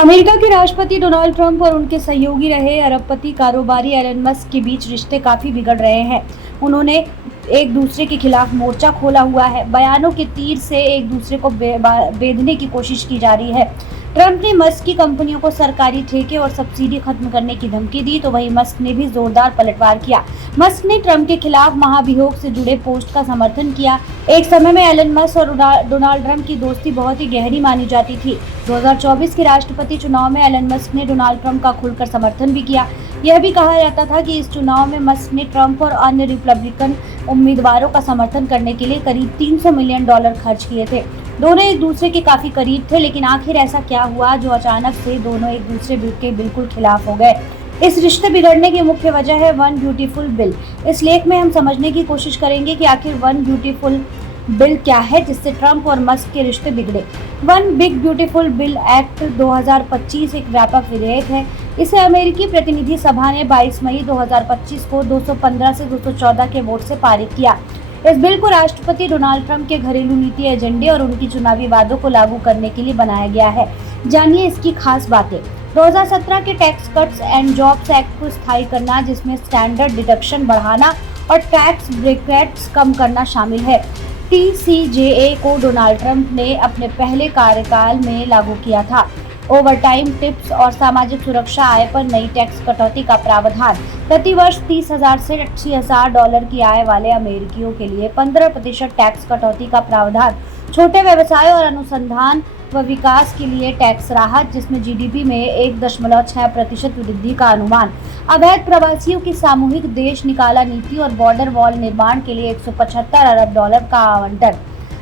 America के राष्ट्रपति Donald Trump और उनके सहयोगी रहे अरबपति कारोबारी एलन मस्क के बीच रिश्ते काफी बिगड़ रहे हैं। उन्होंने एक दूसरे के खिलाफ मोर्चा खोला हुआ है। बयानों के तीर से एक दूसरे को बेधने की कोशिश की जा रही है। ट्रंप ने मस्क की कंपनियों को सरकारी ठेके और सब्सिडी खत्म करने की धमकी दी, तो वहीं मस्क ने भी जोरदार पलटवार किया। मस्क ने ट्रंप के खिलाफ महाभियोग से जुड़े पोस्ट का समर्थन किया। एक समय में एलन मस्क और डोनाल्ड ट्रंप की दोस्ती बहुत ही गहरी मानी जाती थी। 2024 के राष्ट्रपति चुनाव में एलन मस्क ने डोनाल्ड ट्रंप का खुलकर समर्थन भी किया। यह भी कहा जाता था कि इस चुनाव में मस्क ने ट्रंप और अन्य रिपब्लिकन उम्मीदवारों का समर्थन करने के लिए करीब $300 मिलियन खर्च किए थे। दोनों एक दूसरे के काफी करीब थे, लेकिन आखिर ऐसा क्या हुआ जो अचानक से दोनों एक दूसरे के बिल्कुल खिलाफ हो गए। इस रिश्ते बिगड़ने की मुख्य वजह है वन ब्यूटीफुल बिल। इस लेख में हम समझने की कोशिश करेंगे कि आखिर वन ब्यूटीफुल बिल क्या है जिससे ट्रंप और मस्क के रिश्ते बिगड़े। One big beautiful bill act 2025 एक व्यापक विधेयक है। इसे अमेरिकी प्रतिनिधि सभा ने 22 मई 2025 को 215 से 214 के वोट से पारित किया। इस बिल को राष्ट्रपति डोनाल्ड ट्रंप के घरेलू नीति एजेंडे और उनकी चुनावी वादों को लागू करने के लिए बनाया गया है। जानिए इसकी खास बातें। 2017 के tax cuts and jobs act को स्थायी करना, जिसमें स्टैंडर्ड डिडक्शन बढ़ाना और टैक्स ब्रैकेट्स कम करना शामिल है। TCJA को डोनाल्ड ट्रंप ने अपने पहले कार्यकाल में लागू किया था। ओवरटाइम टिप्स और सामाजिक सुरक्षा आय पर नई टैक्स कटौती का प्रावधान। प्रति वर्ष $30,000 से $80,000 की आय वाले अमेरिकियों के लिए 15% टैक्स कटौती का प्रावधान। छोटे व्यवसाय और अनुसंधान व विकास के लिए टैक्स राहत, जिसमें GDP में 1.6% वृद्धि का अनुमान। अवैध प्रवासियों की सामूहिक देश निकाला नीति और बॉर्डर वॉल निर्माण के लिए $175 अरब का आवंटन।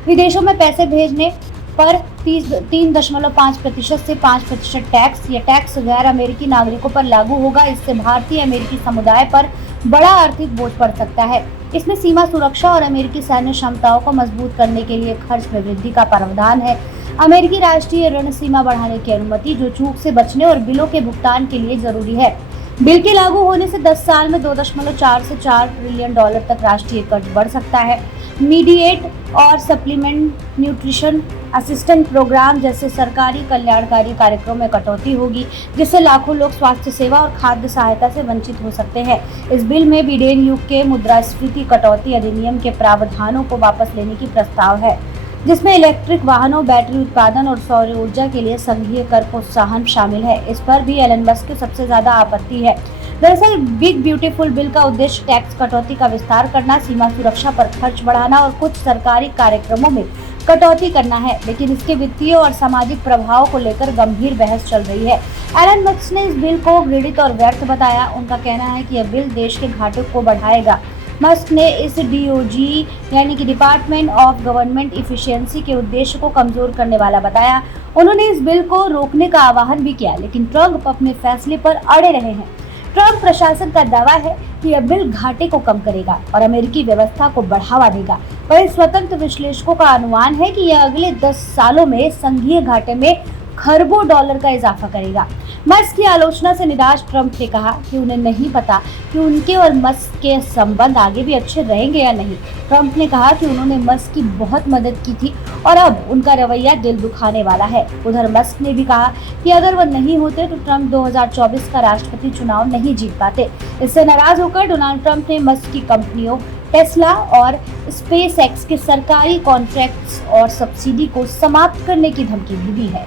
विदेशों में पैसे भेजने पर 3.5% से 5% टैक्स। यह टैक्स गैर अमेरिकी नागरिकों पर लागू होगा। इससे भारतीय अमेरिकी समुदाय पर बड़ा आर्थिक बोझ पड़ सकता है। इसमें सीमा सुरक्षा और अमेरिकी सैन्य क्षमताओं को मजबूत करने के लिए खर्च में वृद्धि का प्रावधान है। अमेरिकी राष्ट्रीय ऋण सीमा बढ़ाने की अनुमति, जो चूक से बचने और बिलों के भुगतान के लिए जरूरी है। बिल के लागू होने से 10 साल में $2.4 से $4 ट्रिलियन तक राष्ट्रीय कर्ज बढ़ सकता है। मीडिएट और सप्लीमेंट न्यूट्रिशन असिस्टेंट प्रोग्राम जैसे सरकारी कल्याणकारी कार्यक्रमों में कटौती होगी, जिससे लाखों लोग स्वास्थ्य सेवा और खाद्य सहायता से वंचित हो सकते हैं। इस बिल में बिडेन युग के मुद्रास्फीति कटौती अधिनियम के प्रावधानों को वापस लेने की प्रस्ताव है, जिसमें इलेक्ट्रिक वाहनों, बैटरी उत्पादन और सौर ऊर्जा के लिए संघीय कर प्रोत्साहन शामिल है। इस पर भी एलन मस्क की सबसे ज्यादा आपत्ति है। दरअसल बिग ब्यूटीफुल बिल का उद्देश्य टैक्स कटौती का विस्तार करना, सीमा सुरक्षा पर खर्च बढ़ाना और कुछ सरकारी कार्यक्रमों में कटौती करना है, लेकिन इसके वित्तीय और सामाजिक प्रभाव को लेकर गंभीर बहस चल रही है। एलन मस्क ने इस बिल को घृणित और व्यर्थ बताया। उनका कहना है कि यह बिल देश के घाटे को बढ़ाएगा। मस्क ने इस DOG यानी कि डिपार्टमेंट ऑफ गवर्नमेंट इफिशिएंसी के उद्देश्य को कमजोर करने वाला बताया। उन्होंने इस बिल को रोकने का आह्वान भी किया, लेकिन ट्रंप अपने फैसले पर अड़े रहे हैं। ट्रंप प्रशासन का दावा है कि यह बिल घाटे को कम करेगा और अमेरिकी व्यवस्था को बढ़ावा देगा। वहीं स्वतंत्र विश्लेषकों का अनुमान है कि यह अगले 10 सालों में संघीय घाटे में खरबों डॉलर का इजाफा करेगा। मस्क की आलोचना से निराश ट्रंप ने कहा कि उन्हें नहीं पता कि उनके और मस्क के संबंध आगे भी अच्छे रहेंगे या नहीं। ट्रंप ने कहा कि उन्होंने मस्क की बहुत मदद की थी और अब उनका रवैया दिल दुखाने वाला है। उधर मस्क ने भी कहा कि अगर वह नहीं होते तो ट्रंप 2024 का राष्ट्रपति चुनाव नहीं जीत पाते। इससे नाराज होकर डोनाल्ड ट्रंप ने मस्क की कंपनियों टेस्ला और स्पेसएक्स के सरकारी कॉन्ट्रैक्ट्स और सब्सिडी को समाप्त करने की धमकी भी दी है।